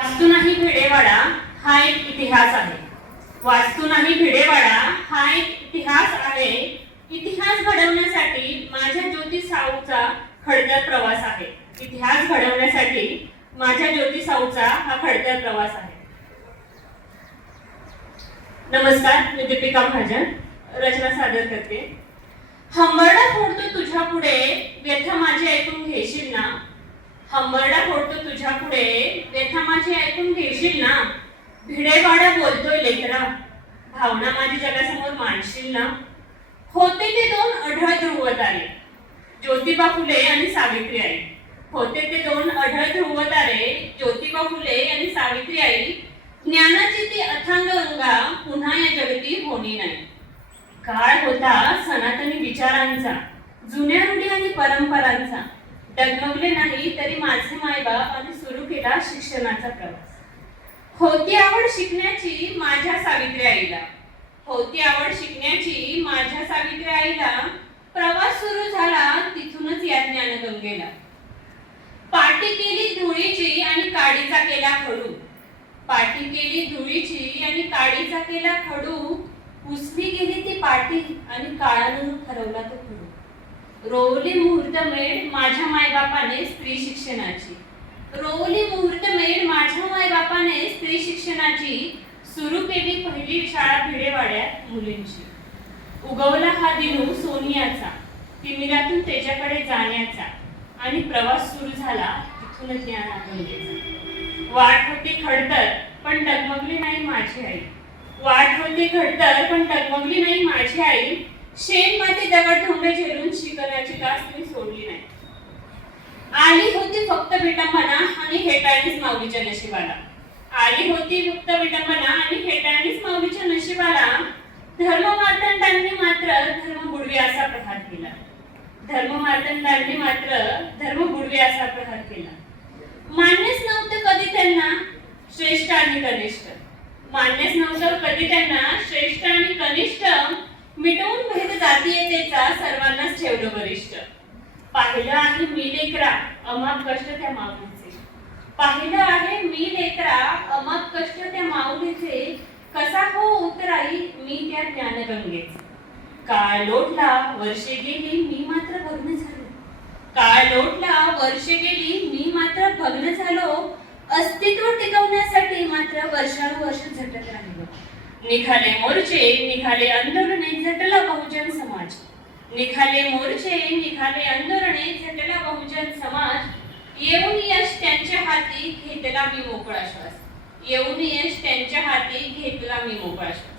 वास्तू नाही भिडेवाडा हा एक इतिहास आहे. वास्तू नाही भिडेवाडा हा एक इतिहास आहे. इतिहास घडवण्यासाठी माझ्या ज्योती साऊचा खडतर प्रवास आहे. इतिहास घडवण्यासाठी माझ्या ज्योती साऊचा हा खडतर प्रवास आहे. नमस्कार मी दीपिका महाजन रचना सादर करते. हंबरडा फोडतो तुझ्या पुढे व्यथा माझी ऐकून घेशील ना? हंबरडा फोडतो तुझ्या पुढे माझी ऐकून घेशील ना? भिडेवाडा बोलतोय लेकरा. भावना माझी जगासमोर मांडशील ना? होते ते दोन अढळ ध्रुवत तारे ज्योतिबा फुले आणि सावित्री आई. होते ते दोन अढळ ध्रुव ज्योतिबा फुले आणि सावित्री आई. ज्ञानाची ती अथांग गंगा पुन्हा या जगती होणी नाही. काळ होता सनातनी विचारांचा जुन्या रूढी आणि परंपरांचा. डगमगले नाही तरी माझे मायबाप आणि होता शिक्षणाचा प्रवास. होती आवड शिकण्याची माझ्या सावित्री आईला. होती आवड शिकण्याची माझ्या सावित्री आईला. प्रवास सुरू झाला तिथूनच या ज्ञानगंगेला. पाटी केली धुळीची आणि काडीचा केला खडू. पाटी केली धुळीची आणि काडीचा केला खडू. पुसली गेली ती पाटी आणि काळानं ठरवला तो खडू. रोवली मुहूर्त मेळ माझ्या मायबापाने स्त्री शिक्षणाची. रोवली मुहूर्त मेड माझ्या मायबापाने स्त्री शिक्षणाची सुरू केली पहिली शाळा भिडेवाड्यात मुलींची. उगवला हा दिनू सोनियाचा तिमिरातून त्याच्याकडे जाण्याचा आणि प्रवास सुरू झाला तिथूनच ज्ञान आनंदीचा वाट होती खडतर पण डगमगली नाही माझी आई. वाट होती खडतर पण डगमगली नाही माझी आई. शेण माती दगड धोंडे झेलून शिकण्याची कास मी सोडली नाही. फक्त विटंबना आणि हेटाळणीच माऊलीच्या नशिबाला. आली होती फक्त विटंबना आणि हेटाळणीच माऊलीच्या नशिबाला. धर्म मार्तंडांनी मात्र धर्म बुडवी असा प्रहार केला. धर्म मार्तंडांनी मात्र धर्म बुडवी असा प्रहार केला. मान्यच नव्हतं कधी त्यांना श्रेष्ठ आणि कनिष्ठ. मान्यच नव्हतं कधी त्यांना श्रेष्ठ आणि कनिष्ठ मिटवून भेद जातीयतेचा सर्वांनाच ठेवलं वरिष्ठ. पाहिलं आहे मी लेकरा अमाप कष्ट त्या माऊलीचे. पाहिलं आहे मी लेकरा अमाप कष्ट त्या माऊलीचे. कसा हो उतराई मी त्या ज्ञानगंगेचे. काळ लोटला वर्षे गेली मी मात्र भग्न झालो. काळ लोटला वर्षे गेली मी मात्र भग्न झालो. अस्तित्व टिकवण्यासाठी मात्र वर्षानुवर्ष झटत राहिलो. निघाले मोर्चे निघाले आंदोलने झटला बहुजन समाज. निघाले मोर्चे निघाले आंदोलने झटला बहुजन समाज. येऊन यश त्यांच्या हाती घेतला मी मोकळा श्वास. येऊन यश त्यांच्या हाती घेतला मी मोकळा श्वास.